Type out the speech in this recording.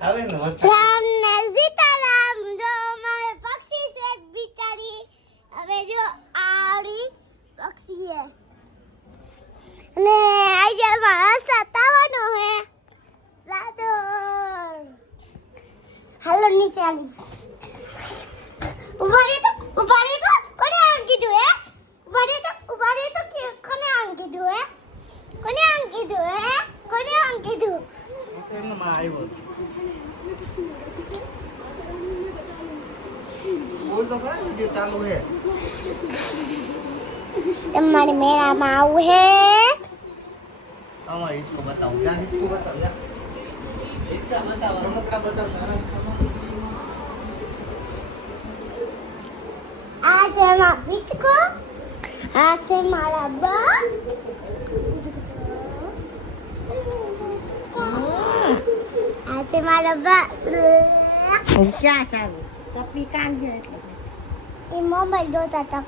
આવે ને મસ્ત. રામ ને સીતારામ જો મારે પક્ષી છે બિચારી હવે જો આરી પક્ષી છે અને આજે મારા સતાવાનો હે સાદો હાલો નીચે આવી ઉભા તો કોને આમ કીધું હે ઉભા તો કોને આમ કીધું હે કોને આમ કીધું એમને માં આવ્યો. બોલ તો ખરા વિડિયો ચાલુ હે. તમારે મેળામાં આવું હે આમાં હિચકો બતાવો. જા હિચકો બતાવ જા. હિચકા બતાવ રમકડા બતાવ તારા. આ છે મારા હિચકો આ છે મારા બા આ છે મારા બા ક્યાં સારું તપી કામ છે એ મોબાઈલ જોતા હતા